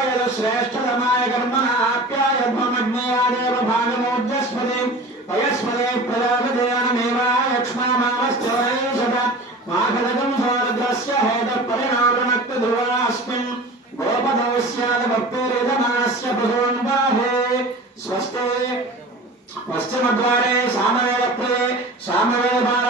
సమర్పయదు శ్రేష్టతమాయ కర్మణాప్యాయ భమగ్నేయాదేవ భాగమోర్జస్పదే వయస్పదే ప్రజాపదేనమేవాయక్ష్మామామశ్చవరేషద మాఘదగం సోరద్రస్య హేత పరిణామనక్త ధ్రువాస్మిన్ గోపదౌ స్యాద భక్తిరిదమాస్య పశూన్బాహే స్వస్తే పశ్చిమద్వారే సామవేద ప్రే సామవేద భార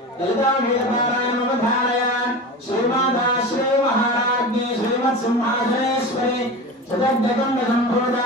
ललितामृतपारायणमवधारय श्रीमाता श्रीमहाराज्ञी श्रीमत्सिंहासनेश्वरी सुतद्गतम्बसम्भूता